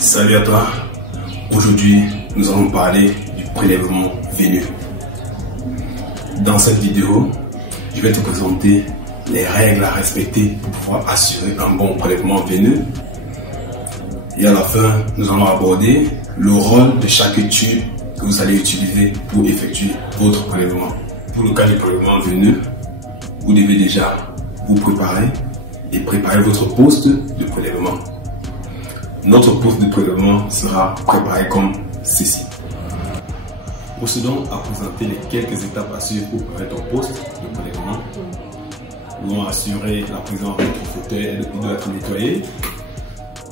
Salut à toi. Aujourd'hui, nous allons parler du prélèvement veineux. Dans cette vidéo, je vais te présenter les règles à respecter pour pouvoir assurer un bon prélèvement veineux. Et à la fin, nous allons aborder le rôle de chaque tube que vous allez utiliser pour effectuer votre prélèvement. Pour le cas du prélèvement veineux, vous devez déjà vous préparer et préparer votre poste de prélèvement. Notre poste de prélèvement sera préparé comme ceci. Procédons à présenter les quelques étapes à suivre pour préparer ton poste de prélèvement. Nous allons assurer la présence de notre fauteuil et doit être nettoyé.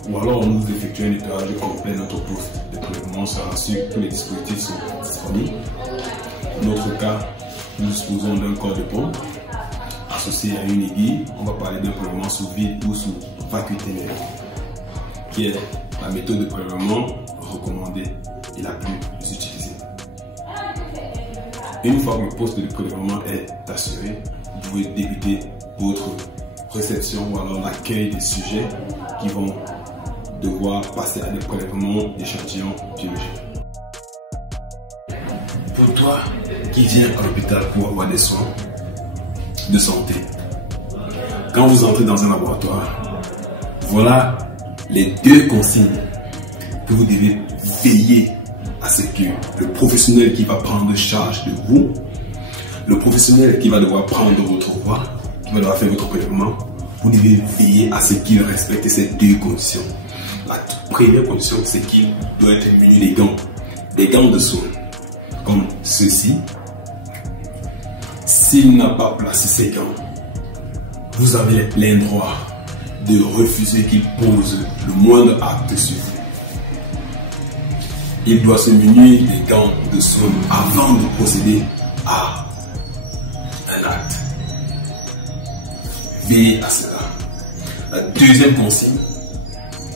Ou alors nous effectuons un nettoyage complet de notre poste de prélèvement. Sera sûr que tous les dispositifs sont disponibles. Dans notre cas, nous disposons d'un corps de pompe associé à une aiguille. On va parler d'un prélèvement sous vide ou sous vacuité, qui est la méthode de prélèvement recommandée et la plus utilisée. Une fois que le poste de prélèvement est assuré, vous pouvez débuter votre réception ou alors l'accueil des sujets qui vont devoir passer à des prélèvements d'échantillons biologiques. Pour toi qui viens à l'hôpital pour avoir des soins de santé, quand vous entrez dans un laboratoire, voilà les deux consignes que vous devez veiller à ce que le professionnel qui va prendre charge de vous, le professionnel qui va devoir prendre votre voix, qui va devoir faire votre prélèvement, vous devez veiller à ce qu'il respecte ces deux conditions. La première condition, c'est qu'il doit être muni des gants de soins, comme ceci. S'il n'a pas placé ces gants, vous avez plein droit de refuser qu'il pose le moindre acte sur vous. Il doit se munir des gants de soins avant de procéder à un acte. Veillez à cela. La deuxième consigne,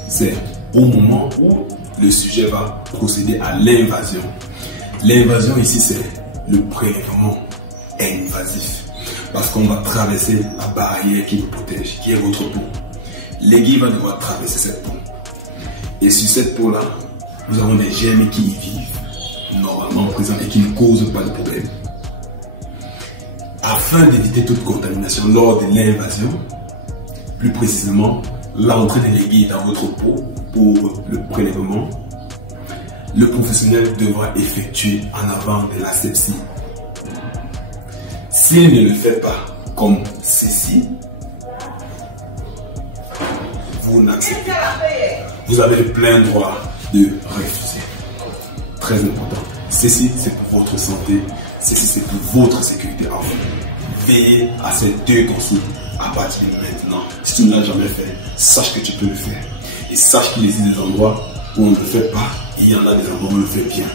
c'est au moment où le sujet va procéder à l'invasion. L'invasion ici, c'est le prélèvement invasif, parce qu'on va traverser la barrière qui vous protège, qui est votre peau. L'aiguille va devoir traverser cette peau. Et sur cette peau-là, nous avons des germes qui y vivent, normalement présents et qui ne causent pas de problème. Afin d'éviter toute contamination lors de l'invasion, plus précisément l'entrée de l'aiguille dans votre peau pour le prélèvement, le professionnel devra effectuer en avant de l'asepsie. S'il ne le fait pas comme ceci, vous n'acceptez pas. Vous avez le plein droit de refuser. Très important. Ceci, c'est pour votre santé. Ceci, c'est pour votre sécurité en vous. Veillez à ces deux consignes à partir de maintenant. Si tu ne l'as jamais fait, sache que tu peux le faire. Et sache qu'il existe des endroits où on ne le fait pas. Et il y en a des endroits où on le fait bien.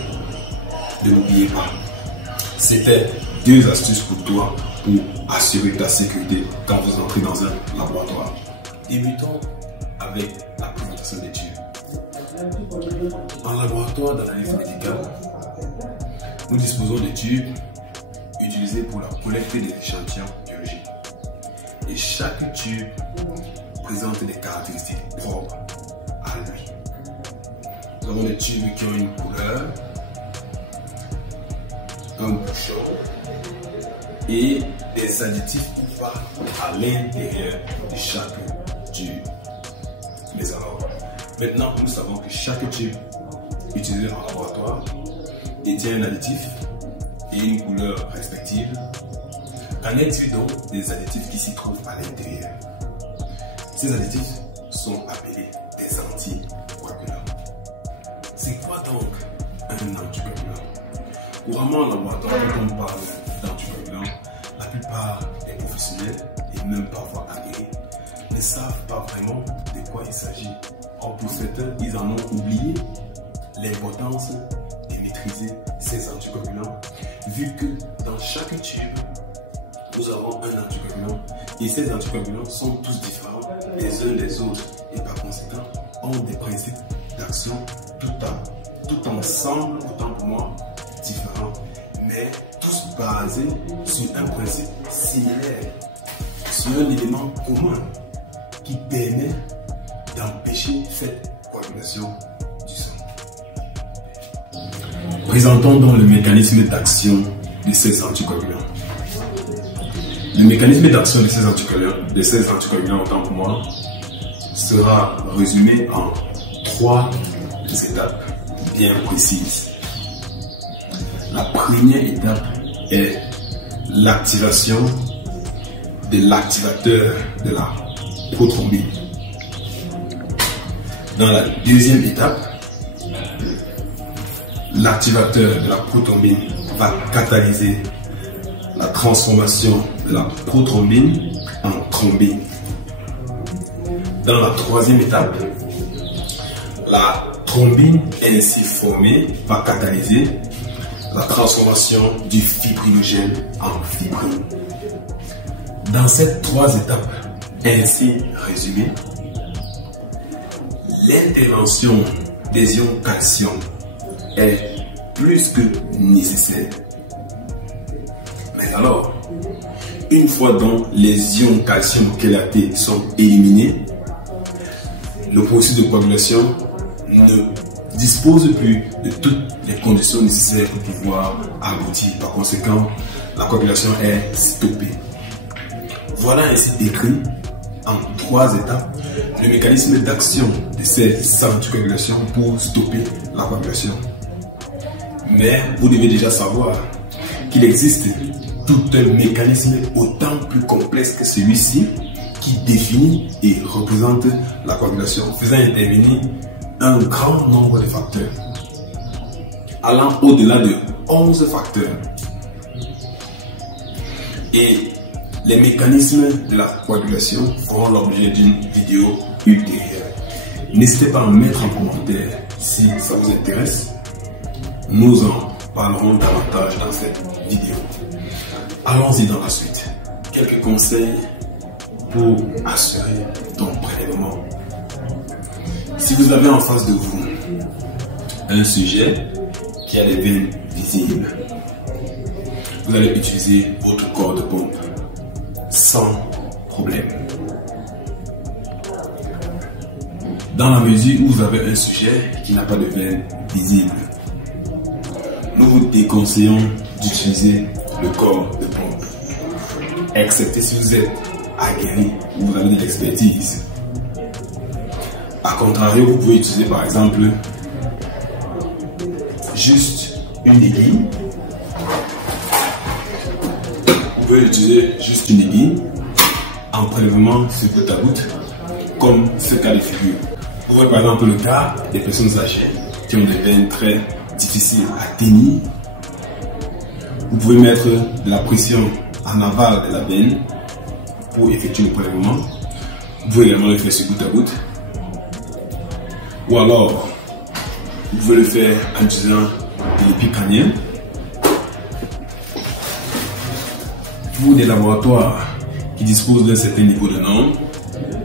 Ne l'oubliez pas. C'était deux astuces pour toi pour assurer ta sécurité quand vous entrez dans un laboratoire. Débutons avec la présentation des tubes. En laboratoire d'analyse médicale, nous disposons de tubes utilisés pour la collecte des échantillons biologiques. Et chaque tube présente des caractéristiques propres à lui. Nous avons des tubes qui ont une couleur, un bouchon et des additifs qui vont à l'intérieur de chaque tube. Mais alors, maintenant nous savons que chaque tube utilisé en laboratoire détient un additif et une couleur respective. Qu'en est-il donc des additifs qui s'y trouvent à l'intérieur? Ces additifs sont appelés des anticoagulants. C'est quoi donc un anticoagulant? Couramment en laboratoire, quand on parle d'anticoagulants, la plupart des professionnels et même parfois agréés ne savent pas vraiment de quoi il s'agit. Or pour certains, ils en ont oublié l'importance de maîtriser ces anticoagulants, vu que dans chaque tube, nous avons un anticoagulant et ces anticoagulants sont tous différents les uns des autres et par conséquent ont des principes d'action tout ensemble, autant pour moi, différents, mais tous basés sur un principe similaire, sur un élément commun qui permet d'empêcher cette coagulation Présentons donc le mécanisme d'action de ces anticoagulants. Le mécanisme d'action de ces anticoagulants, autant pour moi, sera résumé en 3 étapes bien précises. La première étape est l'activation de l'activateur de la prothrombine. Dans la deuxième étape, l'activateur de la prothrombine va catalyser la transformation de la prothrombine en thrombine. Dans la troisième étape, la thrombine ainsi formée va catalyser la transformation du fibrinogène en fibrine. Dans ces 3 étapes ainsi résumées, l'intervention des ions calcium est plus que nécessaire. Mais alors, une fois donc les ions calcium chélatés sont éliminés, le processus de coagulation ne dispose plus de toutes les conditions nécessaires pour pouvoir aboutir. Par conséquent, la coagulation est stoppée. Voilà ainsi décrit en 3 étapes le mécanisme d'action de ces anticoagulations pour stopper la coagulation. Mais vous devez déjà savoir qu'il existe tout un mécanisme autant plus complexe que celui-ci qui définit et représente la coagulation, faisant intervenir un grand nombre de facteurs, allant au-delà de 11 facteurs. Et les mécanismes de la coagulation feront l'objet d'une vidéo ultérieure. N'hésitez pas à mettre en commentaire si ça vous intéresse. Nous en parlerons davantage dans cette vidéo. Allons-y dans la suite. Quelques conseils pour assurer ton prélèvement. Si vous avez en face de vous un sujet qui a des veines visibles, vous allez utiliser votre corps de pompe sans problème. Dans la mesure où vous avez un sujet qui n'a pas de veine visible, nous vous déconseillons d'utiliser le corps de pompe, excepté si vous êtes aguerri ou vous avez de l'expertise. A contrario, vous pouvez utiliser par exemple juste une aiguille. Vous pouvez utiliser juste une aiguille en prélèvement sur goutte à goutte, comme ce cas de figure. Vous voyez par exemple le cas des personnes âgées qui ont des veines très difficiles à tenir. Vous pouvez mettre de la pression en aval de la veine pour effectuer le prélèvement. Vous pouvez également le faire sur goutte à goutte. Ou alors, vous pouvez le faire en utilisant de l'épicranienne. Pour des laboratoires qui disposent d'un certain niveau de normes,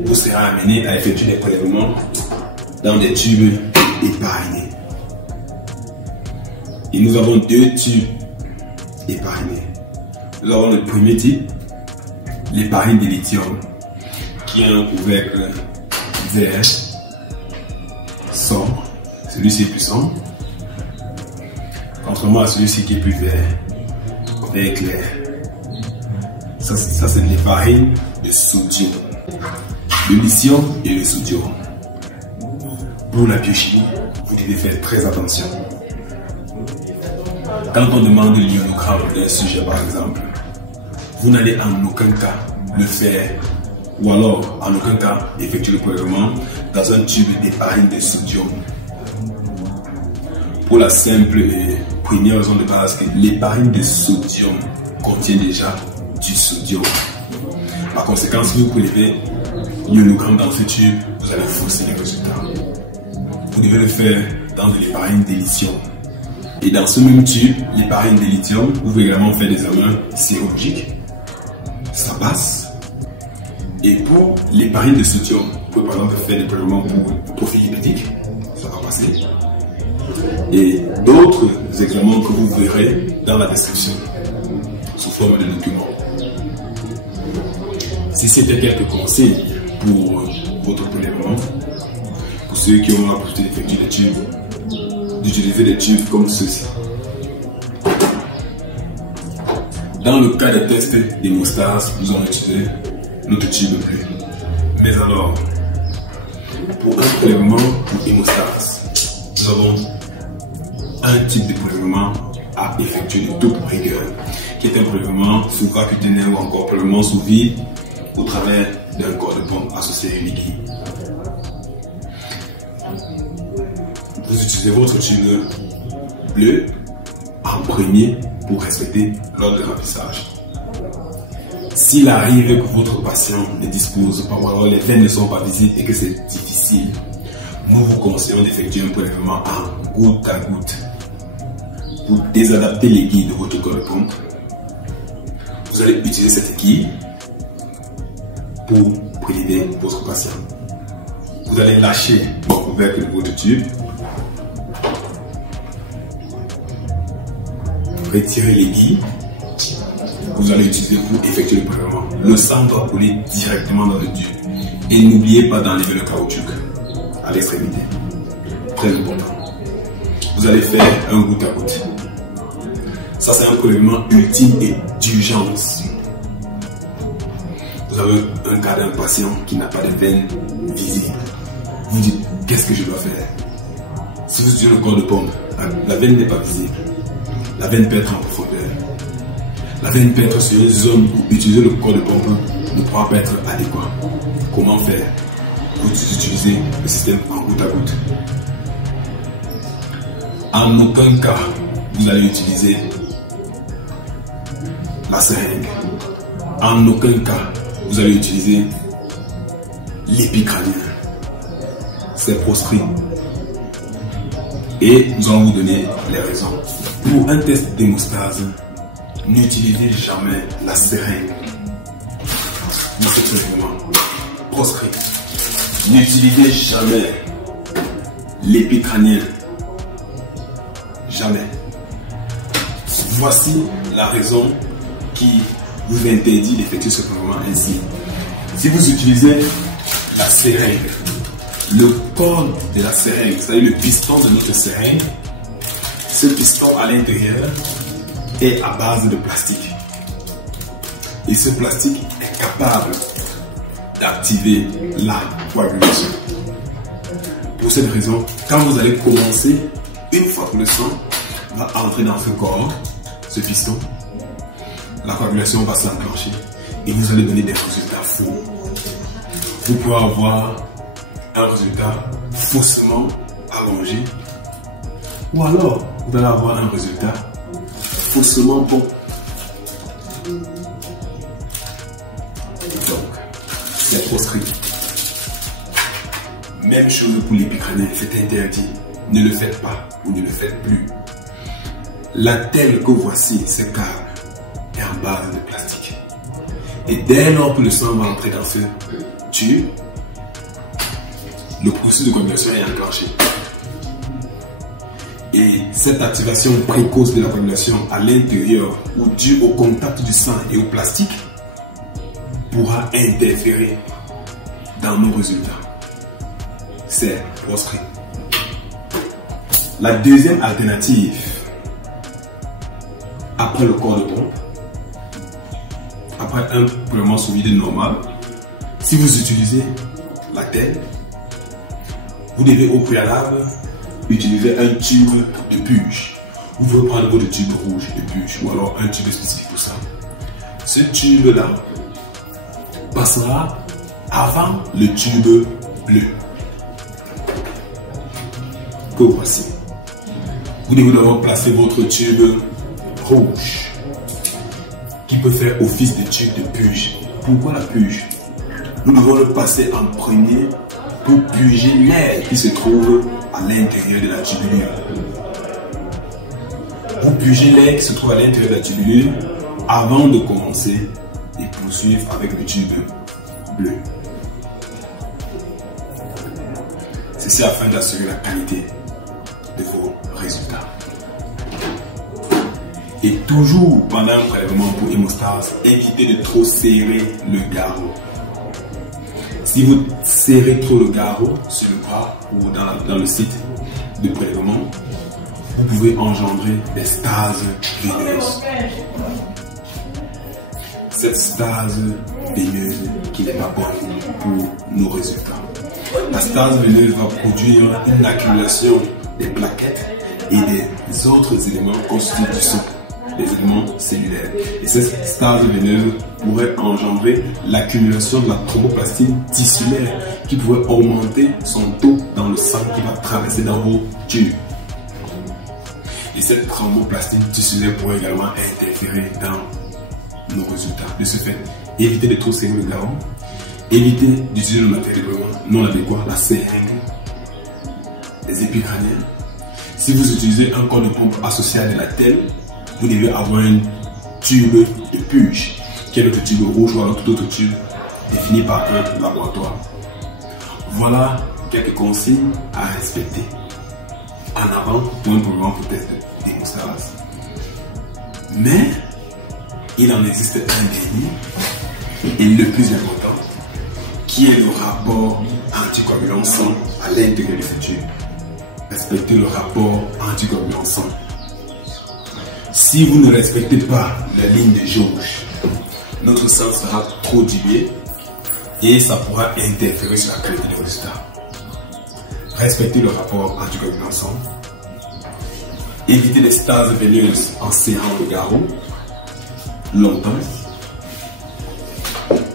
vous serez amené à effectuer des prélèvements dans des tubes épargnés. Et nous avons 2 tubes épargnés. Nous avons le premier type, l'épargne de lithium, qui a un couvercle vert sombre. Celui-ci est plus sombre, contrairement à celui-ci qui est plus vert clair. Ça c'est de l'épargne de sodium, le lithium et le sodium. Pour la biochimie, vous devez faire très attention. Quand on demande l'ionogramme d'un sujet par exemple, vous n'allez en aucun cas le faire, ou alors en aucun cas effectuer le prélèvement dans un tube d'épargne de sodium. Pour la simple et première raison de base que l'épargne de sodium contient déjà du sodium. Par conséquent, si vous prélevez l'ionogramme dans ce tube, vous allez fausser les résultats. Vous devez le faire dans de l'épargne de lithium. Et dans ce même tube, l'épargne de lithium, vous pouvez également faire des examens sérologiques. Ça passe. Et pour l'épargne de sodium, vous pouvez par exemple faire des prélèvements pour profil diabétique. Ça va passer. Et d'autres examens que vous verrez dans la description sous forme de documents. Si c'était quelques conseils pour votre prélèvement, pour ceux qui ont la possibilité d'effectuer des tubes, d'utiliser des tubes comme ceux-ci. Dans le cas des tests d'hémostase, nous allons utiliser notre tube bleu. Mais alors, pour un prélèvement pour hémostase, nous avons un type de prélèvement à effectuer de toute rigueur, qui est un prélèvement sous voie cutanéenne ou encore prélèvement sous vide au travers d'un corps de pompe associé à une liquide. Vous utilisez votre tube bleu en premier pour respecter l'ordre de remplissage. S'il arrive que votre patient ne dispose pas, ou alors les veines ne sont pas visibles et que c'est difficile, nous vous conseillons d'effectuer un prélèvement en goutte à goutte. Pour désadapter l'aiguille de votre corps de pompe, vous allez utiliser cette aiguille pour prélever votre patient. Vous allez lâcher le couvercle de votre tube, retirer l'aiguille, vous allez utiliser pour effectuer le prélèvement. Le sang doit couler directement dans le tube. Et n'oubliez pas d'enlever le caoutchouc à l'extrémité. Très important. Vous allez faire un goutte à goutte. Ça, c'est un prélèvement ultime et d'urgence. Vous avez un cas d'un patient qui n'a pas de veine visible. Vous dites, qu'est-ce que je dois faire? Si vous utilisez le corps de pompe, la veine n'est pas visible. La veine peut être en profondeur. La veine peut être sur une zone où utiliser le corps de pompe ne pourra pas être adéquat. Comment faire? Vous utilisez le système en goutte à goutte. En aucun cas, vous allez utiliser la seringue. En aucun cas, vous allez utiliser l'épicrânien. C'est proscrit. Et nous allons vous donner les raisons. Pour un test d'hémostase, n'utilisez jamais la seringue. Dans ce traitement proscrit. N'utilisez jamais l'épicrânien. Jamais. Voici la raison qui vous interdit d'effectuer ce prélèvement ainsi. Si vous utilisez la seringue, le corps de la seringue, c'est-à-dire le piston de notre seringue, ce piston à l'intérieur est à base de plastique. Et ce plastique est capable d'activer la coagulation. Pour cette raison, quand vous allez commencer, une fois que le sang va entrer dans ce corps, ce piston, la coagulation va s'enclencher et vous allez donner des résultats faux. Vous pouvez avoir un résultat faussement allongé ou alors vous allez avoir un résultat faussement bon. Donc, c'est proscrit. Même chose pour l'épicrânien, c'est interdit. Ne le faites pas ou ne le faites plus. La telle que voici, ce câble, est en base de plastique. Et dès lors que le sang va entrer dans ce tube, le processus de coagulation est enclenché. Et cette activation précoce de la coagulation à l'intérieur ou due au contact du sang et au plastique pourra interférer dans nos résultats. C'est proscrit. La deuxième alternative, après le corps de pompe, après un prélèvement sous vide normal, si vous utilisez la telle, vous devez au préalable utiliser un tube de puge. Vous pouvez prendre votre tube rouge de puge ou alors un tube spécifique pour ça. Ce tube-là passera avant le tube bleu que voici. Vous devez d'abord placer votre tube rouge qui peut faire office de tube de puge. Pourquoi la puge? Nous devons le passer en premier pour puger l'air qui se trouve à l'intérieur de la tubulure. Vous pugez l'air qui se trouve à l'intérieur de la tubulure avant de commencer et poursuivre avec le tube bleu. Ceci afin d'assurer la qualité de vos résultats. Et toujours pendant un prélèvement pour hémostase, évitez de trop serrer le garrot. Si vous serrez trop le garrot sur le bras ou dans le site de prélèvement, vous pouvez engendrer des stases veineuses. cette stase veineuse qui n'est pas bonne pour nos résultats. La stase veineuse va produire une accumulation des plaquettes et des autres éléments constitutifs du sang, des éléments cellulaires. Et cette stase veineuse pourrait engendrer l'accumulation de la thromboplastine tissulaire qui pourrait augmenter son taux dans le sang qui va traverser dans vos tubes. Et cette thromboplastine tissulaire pourrait également interférer dans nos résultats. De ce fait, évitez de trop serrer le garrot, évitez d'utiliser le matériel non adéquat, la seringue, les épicraniens. Si vous utilisez un corps de pompe associé à de la telle, vous devez avoir un tube de Puig, qui est notre tube rouge ou alors tout autre tube défini par un laboratoire. Voilà quelques consignes à respecter en avant pour un programme pour test d'hémostase. Mais il en existe un dernier et le plus important, qui est le rapport anticoagulant-sang à l'intérieur de ce tube. Respectez le rapport anticoagulant-sang. Si vous ne respectez pas la ligne de jauge, notre sang sera trop dilué et ça pourra interférer sur la qualité des résultats. Respectez le rapport anticoagulant-sang. Évitez les stases veineuses en serrant le garrot longtemps.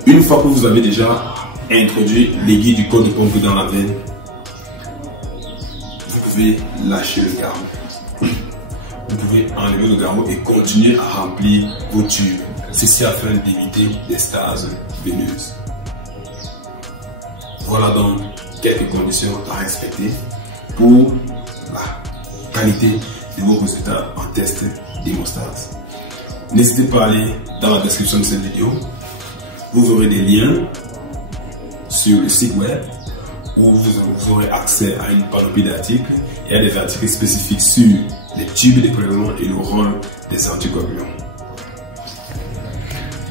Une fois que vous avez déjà introduit l'aiguille du corps de pompe dans la veine, vous pouvez lâcher le garrot. Vous pouvez enlever le garrot et continuer à remplir vos tubes. Ceci afin d'éviter les stases veineuses. Voilà donc quelques conditions à respecter pour la qualité de vos résultats en test d'hémostase. N'hésitez pas à aller dans la description de cette vidéo. Vous aurez des liens sur le site web où vous aurez accès à une panoplie d'articles et à des articles spécifiques sur les tubes de prélèvement et le rôle des anticoagulants.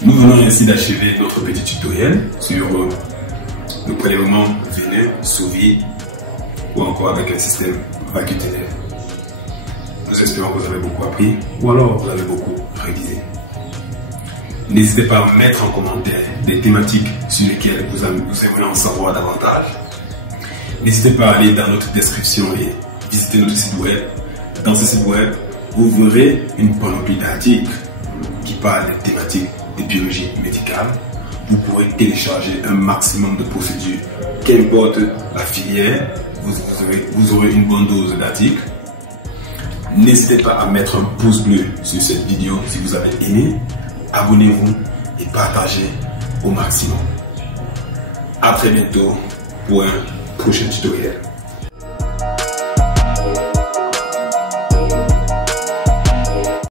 Nous venons ainsi d'achever notre petit tutoriel sur le prélèvement veineux sous vide ou encore avec un système vacutaire. Nous espérons que vous avez beaucoup appris ou alors vous avez beaucoup révisé. N'hésitez pas à mettre en commentaire des thématiques sur lesquelles vous aimeriez en savoir davantage. N'hésitez pas à aller dans notre description et visiter notre site web. Dans ce site web, vous verrez une panoplie d'articles qui parlent des thématiques de biologie médicale. Vous pourrez télécharger un maximum de procédures, qu'importe la filière, vous aurez une bonne dose d'articles. N'hésitez pas à mettre un pouce bleu sur cette vidéo si vous avez aimé. Abonnez-vous et partagez au maximum. À très bientôt pour un prochain tutoriel.